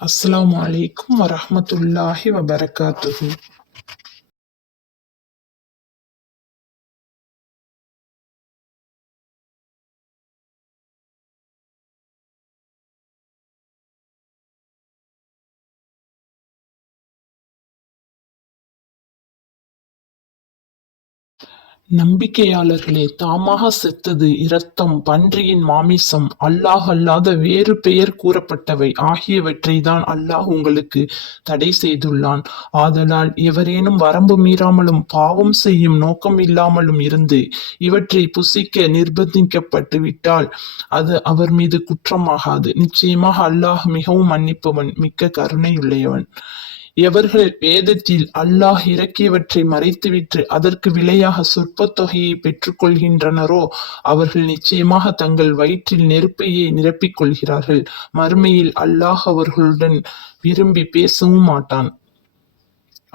அஸ்ஸலாமு அலைக்கும் வரஹ்மத்துல்லாஹி வபரகாத்துஹு. நம்பிக்கையாளர்களே, தாமாக செத்தது இரத்தம், பன்றியின் மாமிசம், அல்லாஹ் அல்லாத வேறு பெயர் கூறப்பட்டவை ஆகியவற்றைதான் அல்லாஹ் உங்களுக்கு தடை செய்துள்ளான். ஆதலால் எவரேனும் வரம்பு மீறாமலும் பாவம் செய்யும் நோக்கம் இல்லாமலும் இருந்து இவற்றை புசிக்க நிர்பந்திக்கப்பட்டு விட்டால் அது அவர் மீது குற்றமாகாது. நிச்சயமாக அல்லாஹ் மிகவும் மன்னிப்பவன், மிக்க கருணையுடையவன். எவர்கள் வேதத்தில் அல்லாஹ் இறக்கியவற்றை மறைத்துவிட்டு அதற்கு விலையாக சொற்பத் தொகையை பெற்றுக் கொள்கின்றனரோ அவர்கள் நிச்சயமாக தங்கள் வயிற்றில் நெருப்பையே நிரப்பிக் கொள்கிறார்கள். மறுமையில் அல்லாஹ் அவர்களுடன் விரும்பி பேசவும் மாட்டான்.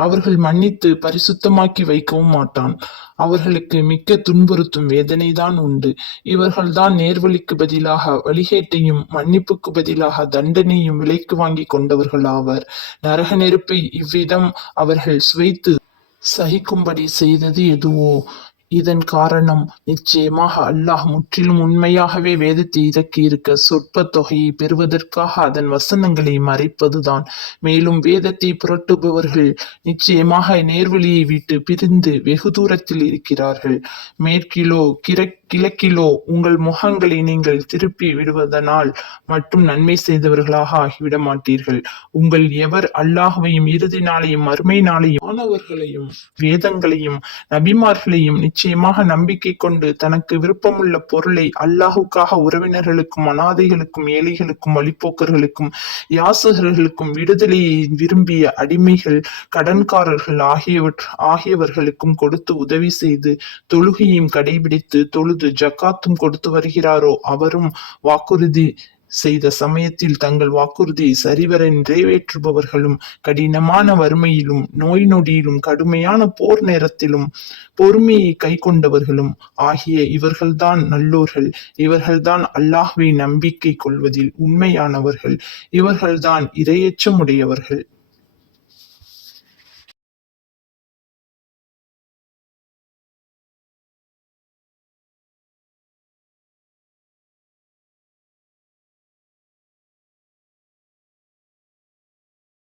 அவர்கள் மன்னித்து பரிசுத்தமாக்கி வைக்கவும் மாட்டான். அவர்களுக்கு மிக்க துன்புறுத்தும் வேதனைதான் உண்டு. இவர்கள்தான் நேர்வழிக்கு பதிலாக வழிகேட்டையும் மன்னிப்புக்கு பதிலாக தண்டனையும் விலைக்கு வாங்கி கொண்டவர்களாவர். நரக நெருப்பை இவ்விதம் அவர்கள் சுவைத்து சகிக்கும்படி செய்தது எதுவோ இதன் காரணம் நிச்சயமாக அல்லாஹ் முற்றிலும் உண்மையாகவே வேதத்தை இறக்கியிருக்க சொற்ப தொகையை பெறுவதற்காக அதன் வசனங்களை மறைப்பதுதான். மேலும் வேதத்தை புரட்டுபவர்கள் நிச்சயமாக நேர்வழியை விட்டு பிரிந்து வெகு தூரத்தில் இருக்கிறார்கள். மேற்கிலோ கிழக்கிலோ உங்கள் முகங்களை நீங்கள் திருப்பி விடுவதனால் மட்டும் நன்மை செய்தவர்களாக ஆகிவிட மாட்டீர்கள். உங்கள் எவர் அல்லாஹ்வையும் இறுதி நாளையும் மறுமை நாளையும் மாணவர்களையும் வேதங்களையும் நபிமார்களையும் நிச்சயமாக நம்பிக்கை கொண்டு தனக்கு விருப்பமுள்ள பொருளை அல்லாஹுக்காக உறவினர்களுக்கும் அனாதைகளுக்கும் ஏழைகளுக்கும் வழிப்போக்கர்களுக்கும் யாசகர்களுக்கும் விடுதலையை விரும்பிய அடிமைகள் கடன்காரர்கள் ஆகியவர்களுக்கும் கொடுத்து உதவி செய்து தொழுகையும் கடைபிடித்து தொழுது ஜக்காத்தும் கொடுத்து வருகிறாரோ அவரும் வாக்குறுதி செய்த சமயத்தில் தங்கள் வாக்குறுதியை சரிவர நிறைவேற்றுபவர்களும் கடினமான வறுமையிலும் நோய் நொடியிலும் கடுமையான போர் நேரத்திலும் பொறுமையை கை கொண்டவர்களும் ஆகிய இவர்கள்தான் நல்லோர்கள். இவர்கள்தான் அல்லாஹ்வை நம்பிக்கை கொள்வதில் உண்மையானவர்கள். இவர்கள்தான் இரையச்சமுடையவர்கள்.